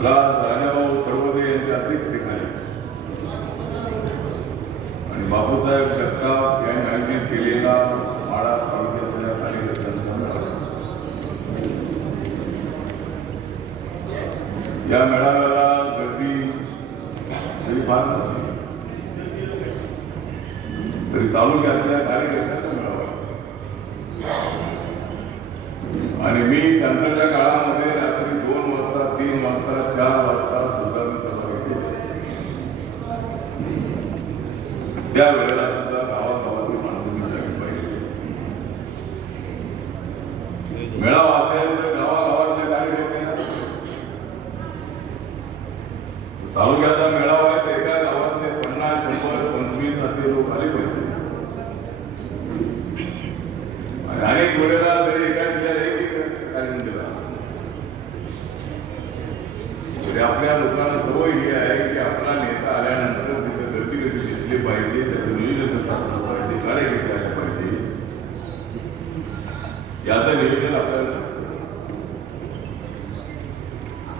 मला राजाभाऊ सर्वदे यांच्या अध्यक्षतेखाली आणि बापूसाहेब जगताप यांनी आयोजित केलेला माळा तालुक्यातल्या कार्यकर्त्यांचा या मेळाव्याला गर्दी तरी फार तरी तालुक्यात कार्यकर्त्यांचा मेळावा आणि मी नंतरच्या काळामध्ये रात्री दोन वाजता तीन वाजता चार वाजता सुद्धा मी सभा घेतली त्यावेळेला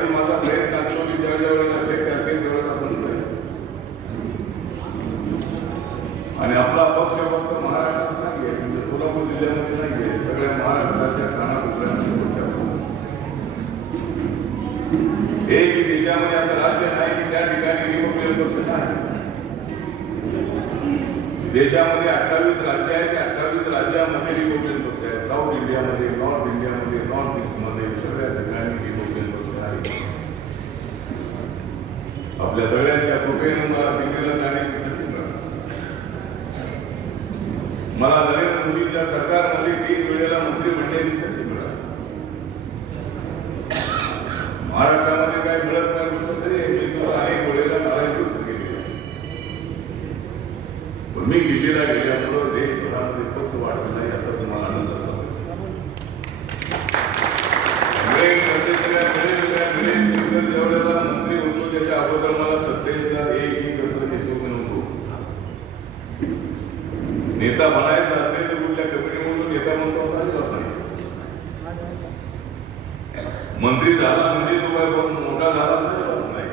घरी त्यातून माझा प्रयत्न असतो की ज्या ज्या वेळेला असेल त्या असेल त्यावेळेला आपण जायचं. आणि आपला पक्ष फक्त महाराष्ट्रात नाही आहे म्हणजे सोलापूर जिल्ह्यामध्ये नाही आहे सगळ्या महाराष्ट्राच्या कानाकोपऱ्यामध्ये पक्ष आहे. हे की देशामध्ये असं राज्य नाही की त्या ठिकाणी रिपब्लिकन पक्ष नाही देशामध्ये अठ्ठावीस राज्य आहेत त्या अठ्ठावीस राज्यामध्ये रिपब्लिकन पक्ष आहे साऊथ इंडियामध्ये नॉर्थ इंडियामध्ये नॉर्थ ईस्टमध्ये सगळ्या ठिकाणी आपल्या सगळ्यांच्या कृपेने मला दिल्लीला जाणे संधी मला नरेंद्र मोदींच्या सरकारमध्ये तीन वेळेला नेता म्हणायचा असेल तर कुठल्या कंपनीमधून नेता म्हणतो असं अजिबात नाही मंत्री झाला म्हणजे तो काय पण मोठा झाला असं अजिबात नाही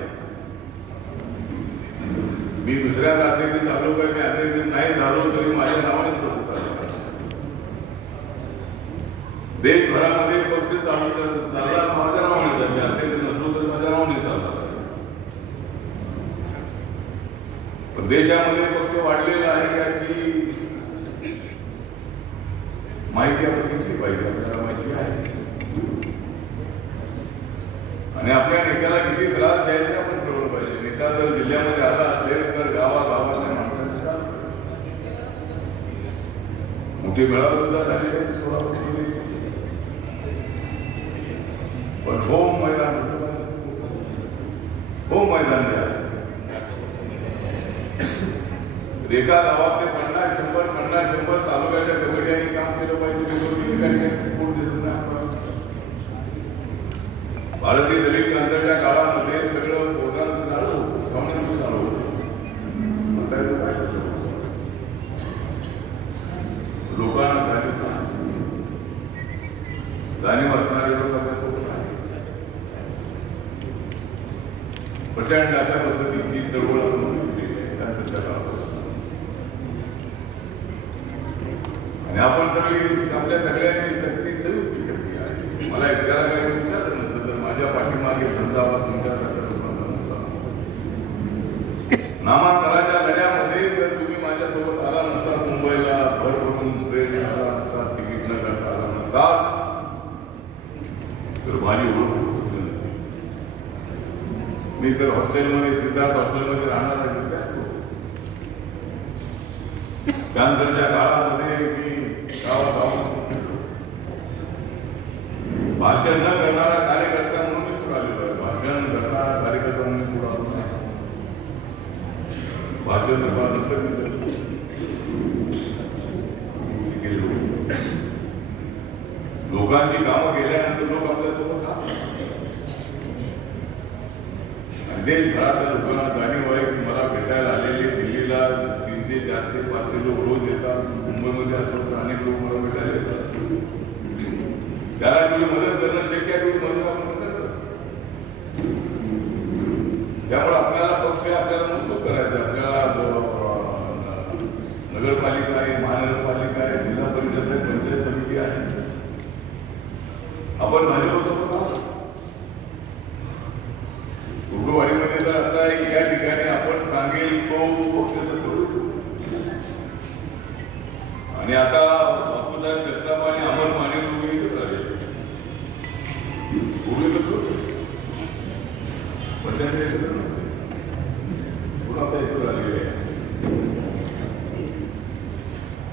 मी दुसऱ्या अध्यक्ष झालो काय मी अध्यक्ष नाही झालो तरी माझ्या नावाने प्रभू देशभरामध्ये पक्ष चालू चालला माझ्या नावाने झाले अध्यक्ष नसलो तरी माझ्या नावाने चालला पण देशामध्ये पक्ष वाढलेला आहे याची माहिती आपण घेतली पाहिजे आपल्याला माहिती आहे. आणि आपल्या नेत्याला किती त्रास द्यायचे आपण ठरवलं पाहिजे. नेता जर जिल्ह्यामध्ये आला असेल तर गावागावातल्या माणसांनी काम मोठी मेळावे सुद्धा झाली थोडा पण हो मैदान हो मैदान द्या रेखा गावातले प्रचंड अशा पद्धतीची चळवळ आपण आणि आपण सगळी आपल्या सगळ्यांची शक्ती संयुक्त शक्ती आहे. मला एकट्याला काही विचारलं नसतं तर माझ्या पाठीमागे समजावा तुमच्या नामांतराच्या लढ्यामध्ये जर तुम्ही माझ्यासोबत आला नसता मुंबईला भर भरून ट्रेन आला नसता तिकीट न करता आला नसता तर माझी ओळख मी तर हॉस्टेलमध्ये सिद्धार्थ हॉस्टेलमध्ये राहणार आहे त्यानंतरच्या काळामध्ये मी गावागावात भाषण न करणारा कार्यकर्ता म्हणून मी पुढे आलेलो आहे. भाषण करणारा कार्यकर्ता म्हणून पुढे आलो नाही. भाषण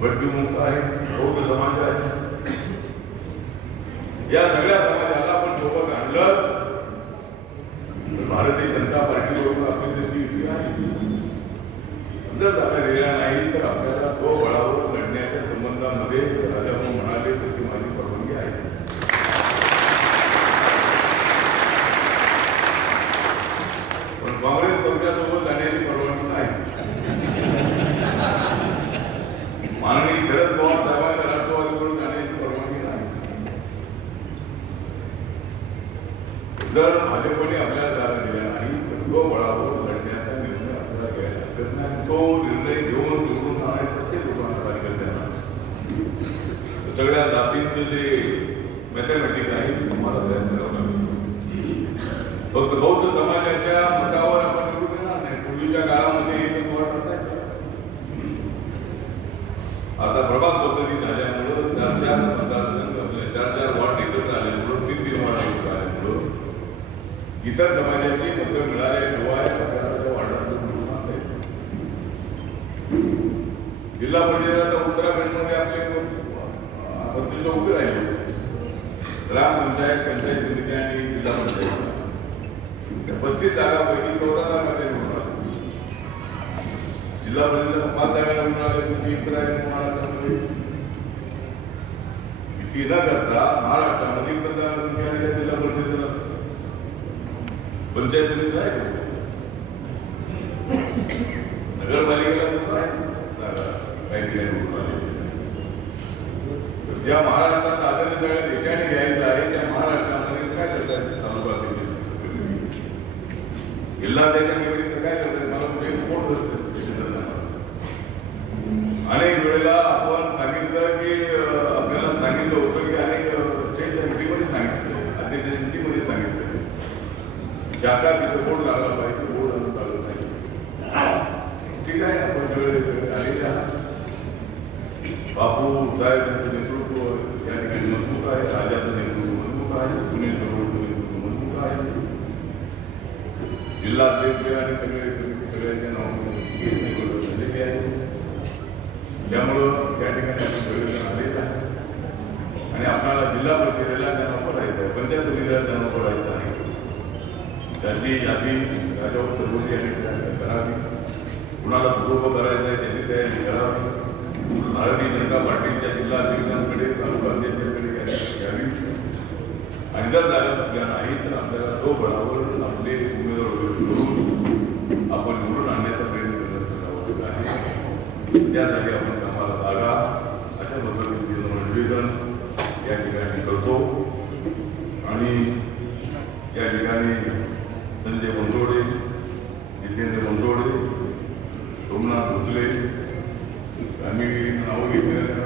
بلکہ وہ ہے؟ روز سمجھ جائے۔ फक्त बौद्ध समाजाच्या मतावर आपण निवडून येणार नाही. पूर्वीच्या काळामध्ये एकच वाट असायचं. आता प्रभाग पद्धती झाल्यामुळं चार चार मतदारसंघ आपल्या चार चार वॉर्ड एकत्र आल्यामुळं तीन तीन वॉर्ड एकत्र आल्यामुळं इतर समाजाची परिषदेला पंचायत समितीला आहे का? नगरपालिकेला कुठं आहे जागा काही ठिकाणी निवडून आलेली आहे. ज्या महाराष्ट्रात आदरणीय सगळ्या देशाने घ्यायचं आहे त्या महाराष्ट्रामध्ये काय करतात तालुका अध्यक्ष? जिल्हाध्यक्ष निवडीचं काय करतात मला कुठे कोण ज्या शाखा तिथे बोर्ड लागला पाहिजे बोर्ड अजून लागलं नाही ठीक आहे आपण सगळे आलेले आहात बापू साहेब यांचं नेतृत्व या ठिकाणी मजबूत आहे राजाचं नेतृत्व मजबूत आहे सुनील चौधरीचं नेतृत्व मजबूत आहे जिल्हा अध्यक्ष आणि सगळे सगळ्यांच्या नाव झालेले आहे त्यामुळं या ठिकाणी आपण सगळेजण आलेलं आहे आणि आपल्याला जिल्हा परिषदेला त्यांना पडायचं आहे पंचायत समितीला त्यांना पडायचं त्यांनी त्याची यादी राजाभाऊ सर्वोजी यांनी करावी कुणाला पूर्व करायचं आहे त्याची तयारी करावी भारतीय जनता पार्टीच्या जिल्हा अध्यक्षांकडे तालुका अध्यक्षांकडे घ्यावी. आणि जर जागा आपल्या नाही तर आपल्याला तो बळावर आपले उमेदवार करून आपण निवडून आणण्याचा प्रयत्न करण्याचं आवश्यक आहे त्यासाठी आपण कामाला जागा अशा पद्धतीचं निवेदन या ठिकाणी करतो. आणि या ठिकाणी संजय बनसोडे जितेंद्र बनसोडे सोमनाथ भोसले आम्ही नावं घेतलेलं